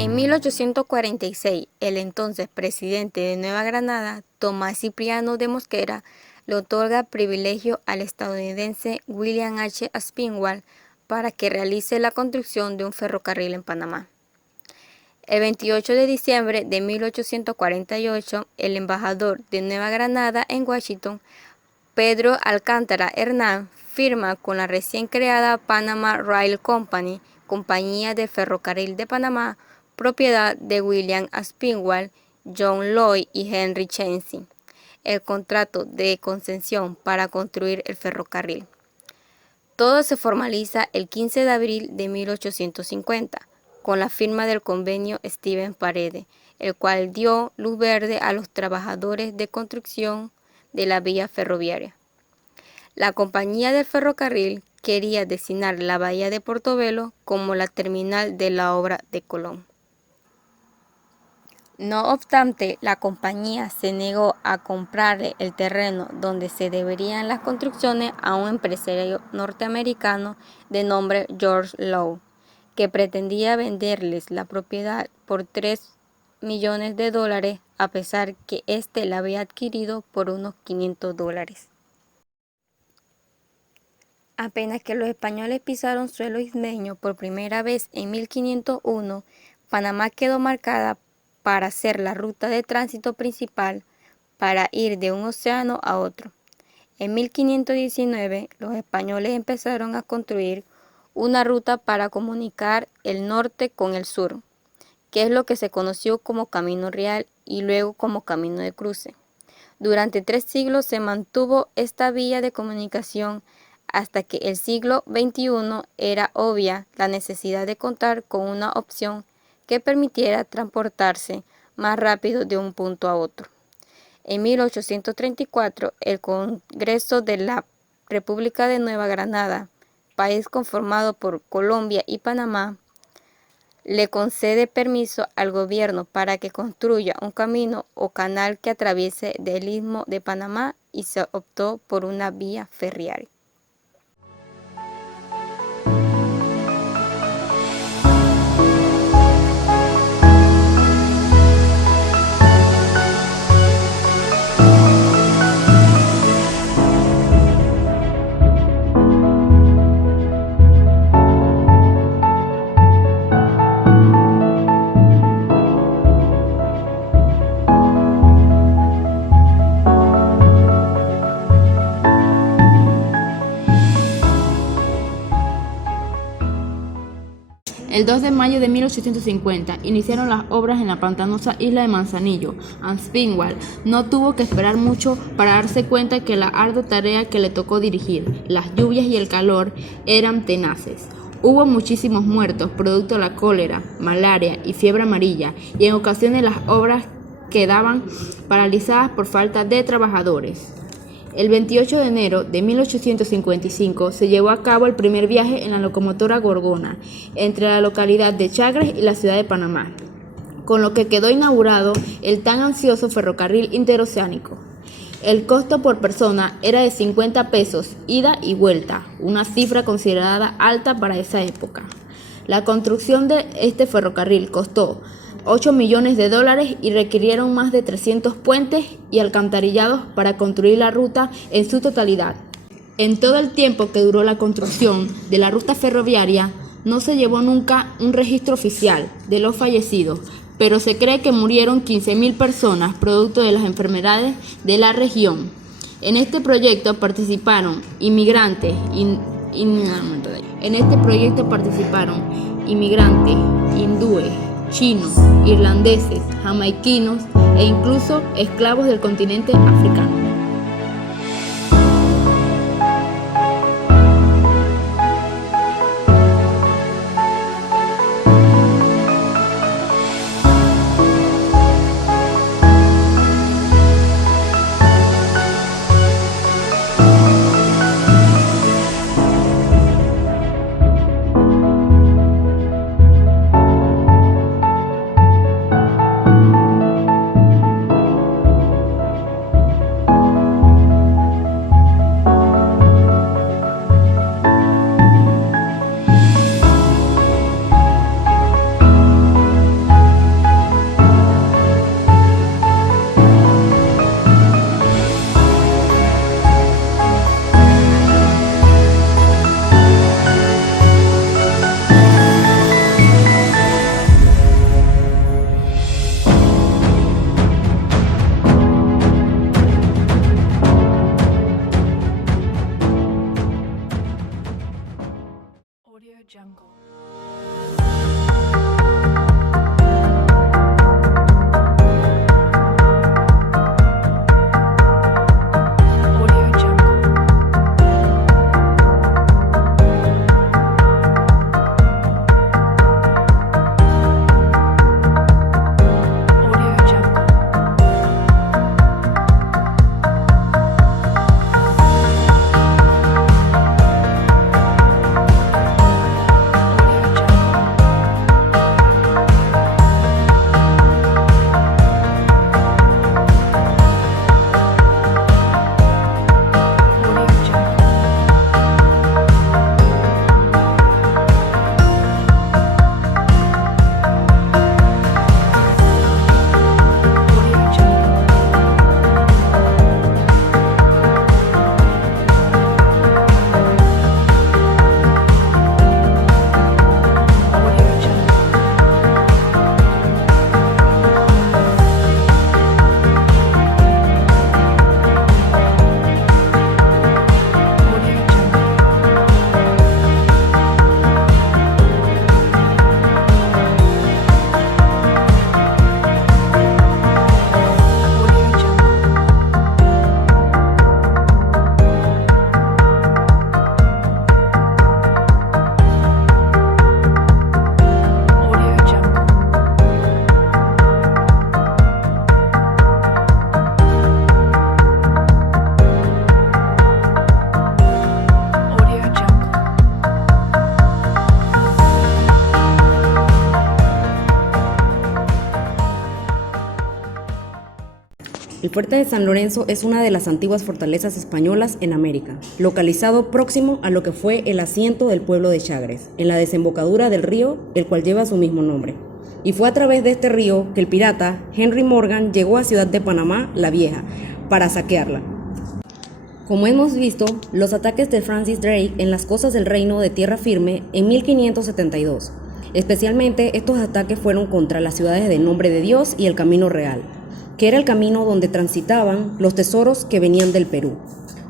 En 1846, el entonces presidente de Nueva Granada, Tomás Cipriano de Mosquera, le otorga privilegio al estadounidense William H. Aspinwall para que realice la construcción de un ferrocarril en Panamá. El 28 de diciembre de 1848, el embajador de Nueva Granada en Washington, Pedro Alcántara Hernán, firma con la recién creada Panama Rail Company, compañía de ferrocarril de Panamá, propiedad de William Aspinwall, John Lloyd y Henry Chauncey, el contrato de concesión para construir el ferrocarril. Todo se formaliza el 15 de abril de 1850, con la firma del convenio Stevens Paredes, el cual dio luz verde a los trabajadores de construcción de la vía ferroviaria. La compañía del ferrocarril quería designar la bahía de Portobelo como la terminal de la obra de Colón. No obstante, la compañía se negó a comprarle el terreno donde se deberían las construcciones a un empresario norteamericano de nombre George Low, que pretendía venderles la propiedad por $3 millones, a pesar que éste la había adquirido por unos $500. Apenas que los españoles pisaron suelo isleño por primera vez en 1501, Panamá quedó marcada para ser la ruta de tránsito principal para ir de un océano a otro. En 1519, los españoles empezaron a construir una ruta para comunicar el norte con el sur, que es lo que se conoció como Camino Real y luego como Camino de Cruce. Durante 3 siglos se mantuvo esta vía de comunicación hasta que el siglo XXI era obvia la necesidad de contar con una opción que permitiera transportarse más rápido de un punto a otro. En 1834, el Congreso de la República de Nueva Granada, país conformado por Colombia y Panamá, le concede permiso al gobierno para que construya un camino o canal que atraviese el Istmo de Panamá y se optó por una vía ferroviaria. El 2 de mayo de 1850 iniciaron las obras en la pantanosa isla de Manzanillo. Aspinwall no tuvo que esperar mucho para darse cuenta que la ardua tarea que le tocó dirigir, las lluvias y el calor, eran tenaces. Hubo muchísimos muertos producto de la cólera, malaria y fiebre amarilla, y en ocasiones las obras quedaban paralizadas por falta de trabajadores. El 28 de enero de 1855 se llevó a cabo el primer viaje en la locomotora Gorgona entre la localidad de Chagres y la ciudad de Panamá, con lo que quedó inaugurado el tan ansioso ferrocarril interoceánico. El costo por persona era de 50 pesos ida y vuelta, una cifra considerada alta para esa época. La construcción de este ferrocarril costó $8 millones y requirieron más de 300 puentes y alcantarillados para construir la ruta en su totalidad. En todo el tiempo que duró la construcción de la ruta ferroviaria, no se llevó nunca un registro oficial de los fallecidos, pero se cree que murieron 15.000 personas producto de las enfermedades de la región. En este proyecto participaron inmigrantes, hindúes, chinos, irlandeses, jamaiquinos e incluso esclavos del continente africano. El fuerte de San Lorenzo es una de las antiguas fortalezas españolas en América, localizado próximo a lo que fue el asiento del pueblo de Chagres, en la desembocadura del río, el cual lleva su mismo nombre. Y fue a través de este río que el pirata Henry Morgan llegó a Ciudad de Panamá, la Vieja, para saquearla. Como hemos visto, los ataques de Francis Drake en las costas del Reino de Tierra Firme en 1572. Especialmente estos ataques fueron contra las ciudades del Nombre de Dios y el Camino Real, que era el camino donde transitaban los tesoros que venían del Perú.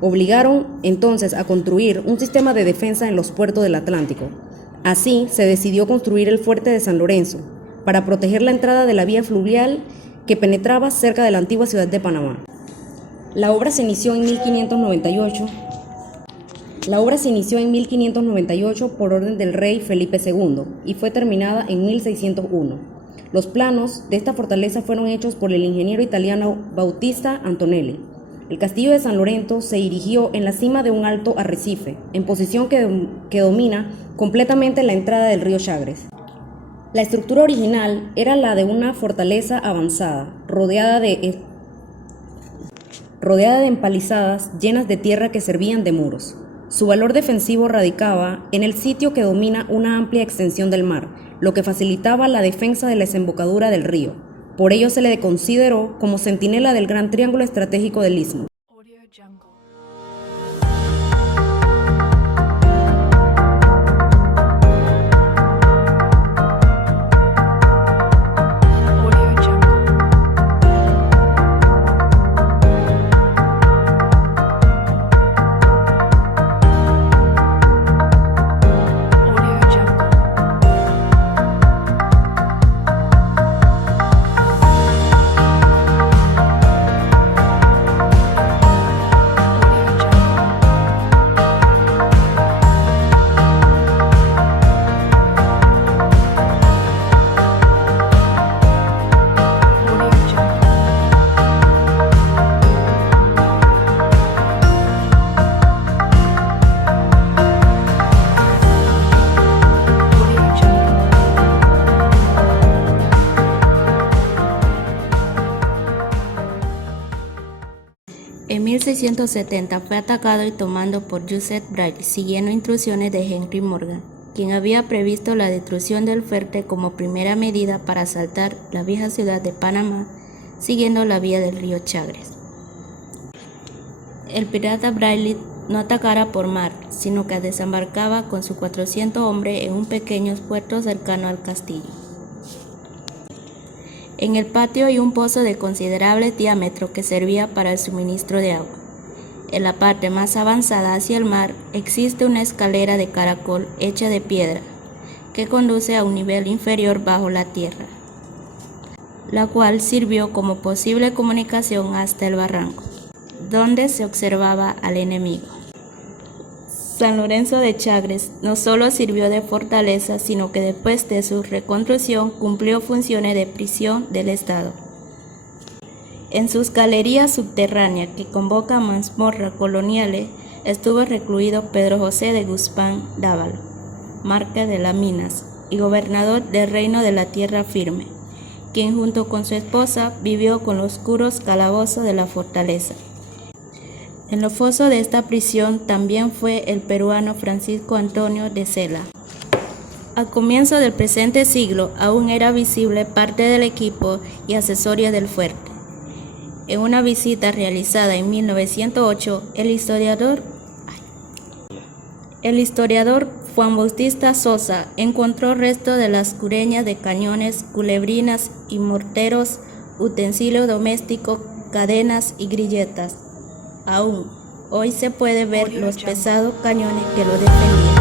Obligaron entonces a construir un sistema de defensa en los puertos del Atlántico. Así se decidió construir el fuerte de San Lorenzo, para proteger la entrada de la vía fluvial que penetraba cerca de la antigua ciudad de Panamá. La obra se inició en 1598 por orden del rey Felipe II y fue terminada en 1601. Los planos de esta fortaleza fueron hechos por el ingeniero italiano Bautista Antonelli. El castillo de San Lorenzo se erigió en la cima de un alto arrecife, en posición que domina completamente la entrada del río Chagres. La estructura original era la de una fortaleza avanzada, rodeada de empalizadas llenas de tierra que servían de muros. Su valor defensivo radicaba en el sitio que domina una amplia extensión del mar, lo que facilitaba la defensa de la desembocadura del río. Por ello se le consideró como centinela del gran triángulo estratégico del Istmo. En 1670 fue atacado y tomado por Joseph Bright, siguiendo instrucciones de Henry Morgan, quien había previsto la destrucción del fuerte como primera medida para asaltar la vieja ciudad de Panamá, siguiendo la vía del río Chagres. El pirata Bright no atacara por mar, sino que desembarcaba con sus 400 hombres en un pequeño puerto cercano al castillo. En el patio hay un pozo de considerable diámetro que servía para el suministro de agua. En la parte más avanzada hacia el mar existe una escalera de caracol hecha de piedra que conduce a un nivel inferior bajo la tierra, la cual sirvió como posible comunicación hasta el barranco, donde se observaba al enemigo. San Lorenzo de Chagres no solo sirvió de fortaleza, sino que después de su reconstrucción cumplió funciones de prisión del Estado. En sus galerías subterráneas, que convocan mazmorras coloniales, estuvo recluido Pedro José de Guzmán Dávalo, marqués de las Minas y gobernador del Reino de la Tierra Firme, quien junto con su esposa vivió con los oscuros calabozos de la fortaleza. En los fosos de esta prisión también fue el peruano Francisco Antonio de Cela. A comienzos del presente siglo aún era visible parte del equipo y accesorios del fuerte. En una visita realizada en 1908, el historiador Juan Bautista Sosa encontró restos de las cureñas de cañones, culebrinas y morteros, utensilios domésticos, cadenas y grilletas. Aún hoy se puede ver los pesados cañones que lo defendían.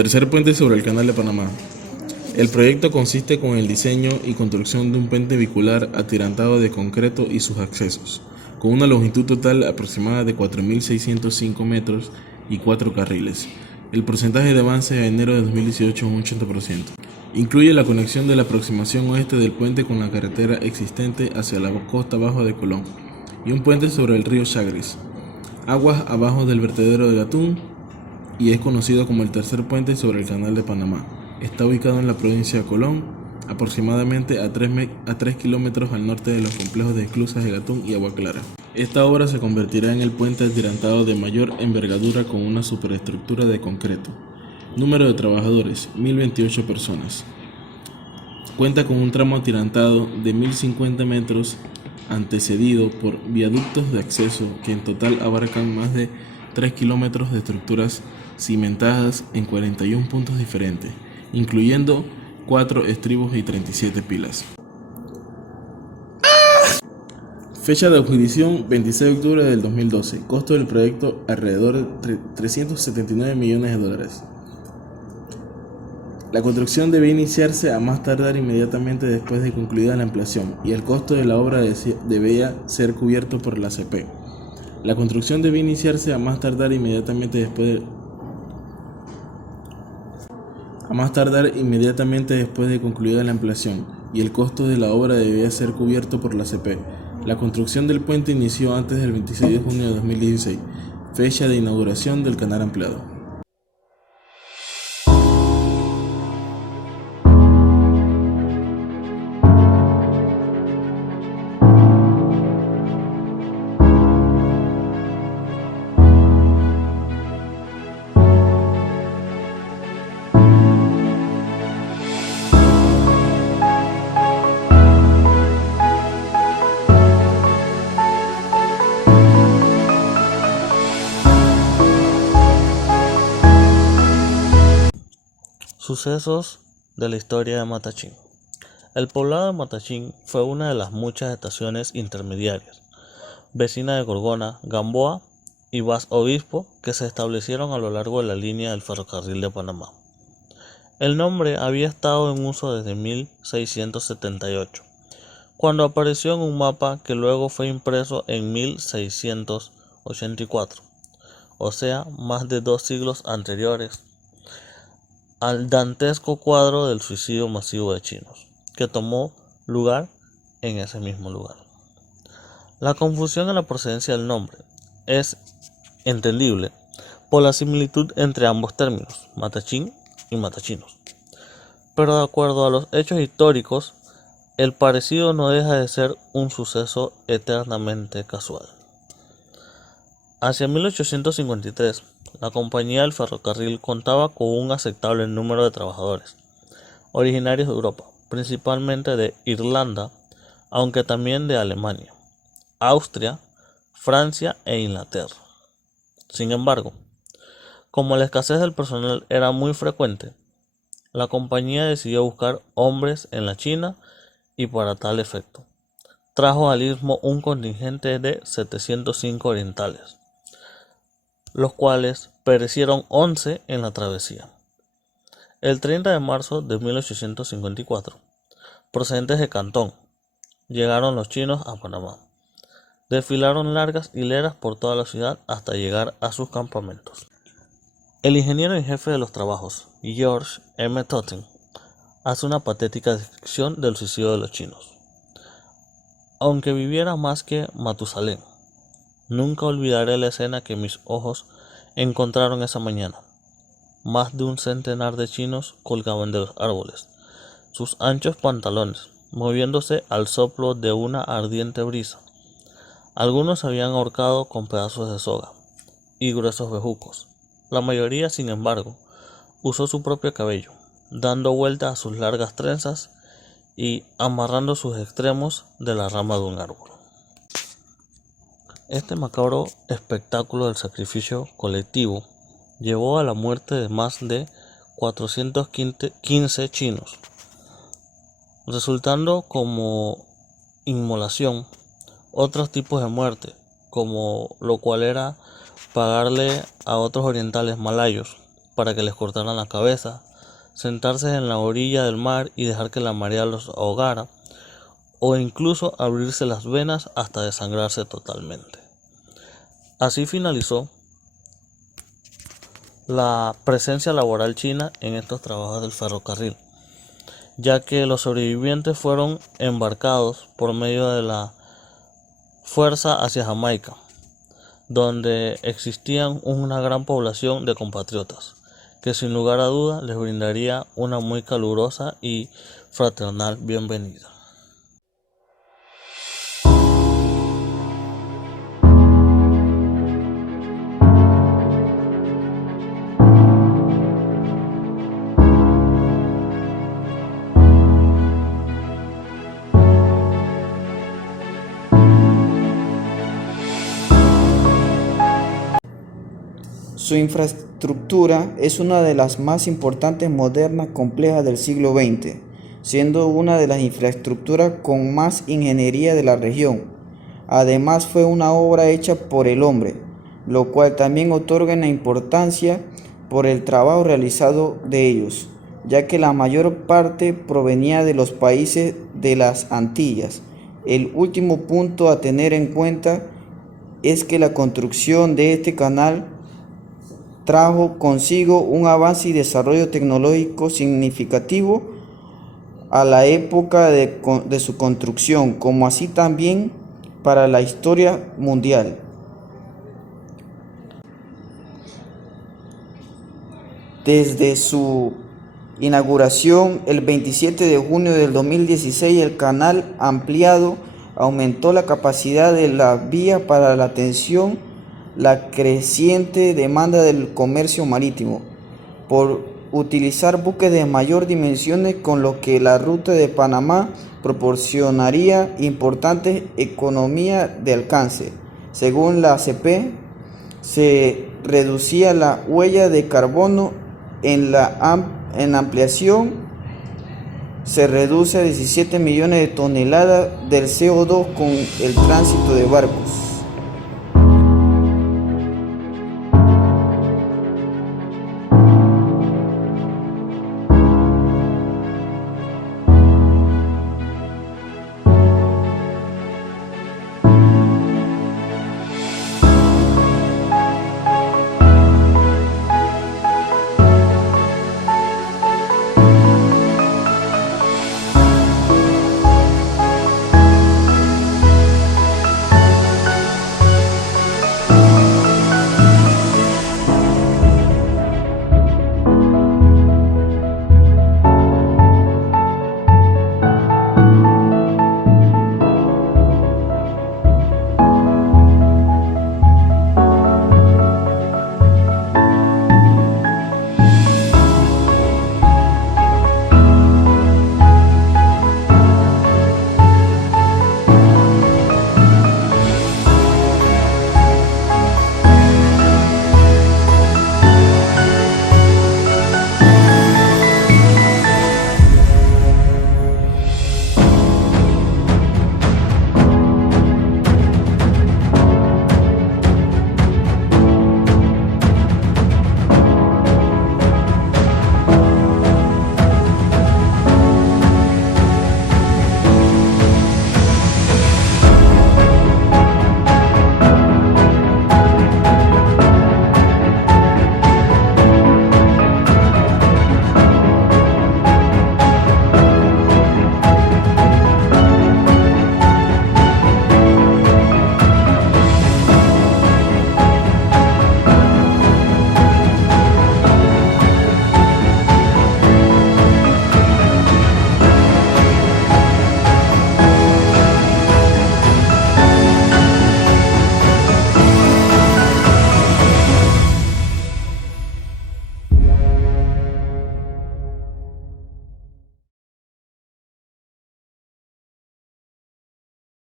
Tercer puente sobre el Canal de Panamá. El proyecto consiste con el diseño y construcción de un puente vehicular atirantado de concreto y sus accesos, con una longitud total aproximada de 4.605 metros y 4 carriles. El porcentaje de avance a enero de 2018 es un 80%. Incluye la conexión de la aproximación oeste del puente con la carretera existente hacia la costa baja de Colón y un puente sobre el río Chagres, aguas abajo del vertedero de Gatún, y es conocido como el tercer puente sobre el Canal de Panamá. Está ubicado en la provincia de Colón, aproximadamente a 3 kilómetros al norte de los complejos de esclusas de Gatún y Agua Clara. Esta obra se convertirá en el puente atirantado de mayor envergadura con una superestructura de concreto. Número de trabajadores, 1.028 personas. Cuenta con un tramo atirantado de 1.050 metros antecedido por viaductos de acceso que en total abarcan más de 3 kilómetros de estructuras cimentadas en 41 puntos diferentes, incluyendo 4 estribos y 37 pilas. Fecha de adjudicación 26 de octubre del 2012. Costo del proyecto alrededor de 379 millones de dólares. La construcción debe iniciarse a más tardar inmediatamente después de concluida la ampliación y el costo de la obra debía ser cubierto por la ACP. La construcción debe iniciarse a más tardar inmediatamente después de concluida la ampliación y el costo de la obra debía ser cubierto por la ACP. La construcción del puente inició antes del 26 de junio de 2016, fecha de inauguración del canal ampliado. Sucesos de la historia de Matachín. El poblado de Matachín fue una de las muchas estaciones intermediarias, vecina de Gorgona, Gamboa y Bas Obispo, que se establecieron a lo largo de la línea del ferrocarril de Panamá. El nombre había estado en uso desde 1678, cuando apareció en un mapa que luego fue impreso en 1684, o sea, más de 2 siglos anteriores al dantesco cuadro del suicidio masivo de chinos, que tomó lugar en ese mismo lugar. La confusión en la procedencia del nombre es entendible por la similitud entre ambos términos, Matachín y Matachinos. Pero de acuerdo a los hechos históricos, el parecido no deja de ser un suceso eternamente casual. Hacia 1853, la compañía del ferrocarril contaba con un aceptable número de trabajadores, originarios de Europa, principalmente de Irlanda, aunque también de Alemania, Austria, Francia e Inglaterra. Sin embargo, como la escasez del personal era muy frecuente, la compañía decidió buscar hombres en la China y para tal efecto, trajo al istmo un contingente de 705 orientales, los cuales perecieron 11 en la travesía. El 30 de marzo de 1854, procedentes de Cantón, llegaron los chinos a Panamá. Desfilaron largas hileras por toda la ciudad hasta llegar a sus campamentos. El ingeniero en jefe de los trabajos, George M. Totten, hace una patética descripción del suicidio de los chinos. Aunque viviera más que Matusalén, nunca olvidaré la escena que mis ojos encontraron esa mañana. Más de un centenar de chinos colgaban de los árboles, sus anchos pantalones moviéndose al soplo de una ardiente brisa. Algunos se habían ahorcado con pedazos de soga y gruesos bejucos. La mayoría, sin embargo, usó su propio cabello, dando vuelta a sus largas trenzas y amarrando sus extremos de la rama de un árbol. Este macabro espectáculo del sacrificio colectivo llevó a la muerte de más de 415 chinos, resultando como inmolación otros tipos de muerte, como lo cual era pagarle a otros orientales malayos para que les cortaran la cabeza, sentarse en la orilla del mar y dejar que la marea los ahogara, o incluso abrirse las venas hasta desangrarse totalmente. Así finalizó la presencia laboral china en estos trabajos del ferrocarril, ya que los sobrevivientes fueron embarcados por medio de la fuerza hacia Jamaica, donde existían una gran población de compatriotas, que sin lugar a duda les brindaría una muy calurosa y fraternal bienvenida. Su infraestructura es una de las más importantes, modernas, complejas del siglo XX, siendo una de las infraestructuras con más ingeniería de la región. Además, fue una obra hecha por el hombre, lo cual también otorga una importancia por el trabajo realizado de ellos, ya que la mayor parte provenía de los países de las Antillas. El último punto a tener en cuenta es que la construcción de este canal trajo consigo un avance y desarrollo tecnológico significativo a la época de su construcción, como así también para la historia mundial. Desde su inauguración el 27 de junio del 2016, el canal ampliado aumentó la capacidad de la vía para la atención la creciente demanda del comercio marítimo por utilizar buques de mayor dimensiones, con lo que la ruta de Panamá proporcionaría importante economía de alcance. Según la ACP, se reducía la huella de carbono en la ampliación, se reduce a 17 millones de toneladas del CO2 con el tránsito de barcos.